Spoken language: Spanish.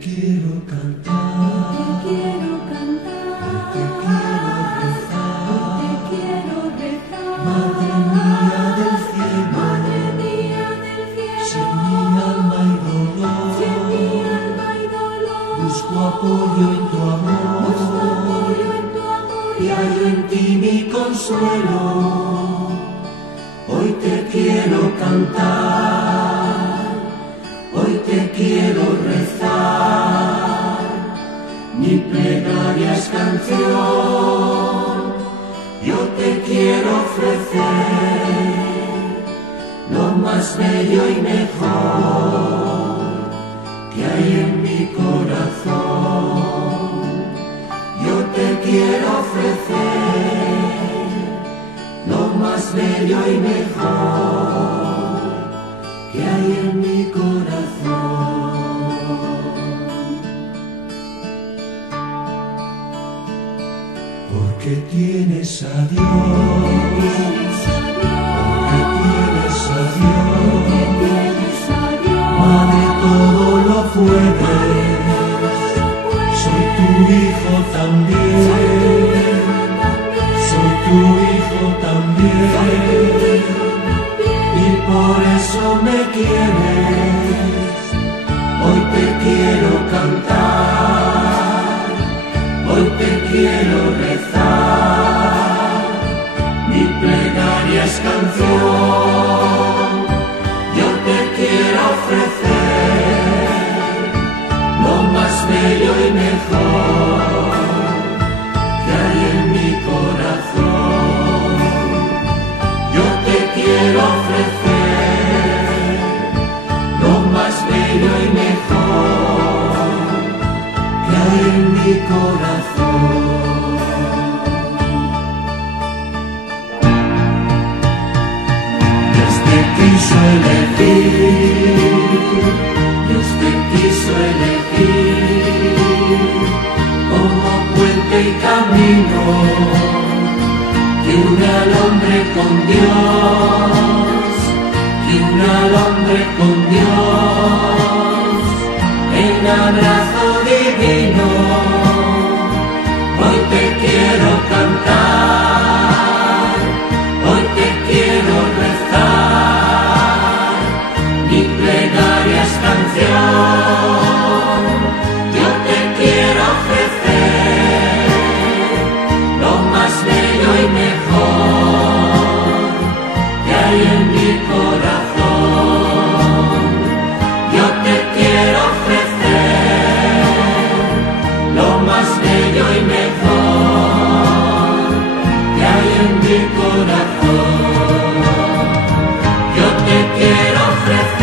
quiero cantar, te quiero cantar, te quiero rezar, te quiero rezar. Madre mía del cielo, Madre mía del cielo, si en mi alma hay si en mi dolor, alma hay dolor, busco apoyo en tu busco amor, apoyo en tu amor y hallo en ti mi consuelo. Hoy te quiero cantar, hoy te quiero rezar, mi plegaria es canción, yo te quiero ofrecer lo más bello y mejor que hay en mi corazón. Yo te quiero ofrecer lo más bello y mejor que hay en mi corazón. Porque tienes a Dios, porque tienes a Dios, Madre, todo lo puedes, soy tu hijo también, soy tu hijo también, y por eso me quieres. Hoy te quiero cantar, hoy te quiero rezar, mi plegaria es canción, yo te quiero ofrecer lo más bello y mejor que hay en mi corazón. Yo te quiero ofrecer lo más bello y mejor que hay en mi corazón. Dios te quiso elegir, Dios te quiso elegir como puente y camino que une al hombre con Dios, que une al hombre con Dios en abrazo divino. Hoy te quiero cantar, hoy te quiero rezar, mi plegaria es canción, yo te quiero ofrecer lo más bello y mejor que hay en mi corazón. Yo te quiero ofrecer lo más bello y mejor que hay en mi corazón. Yo te quiero ofrecer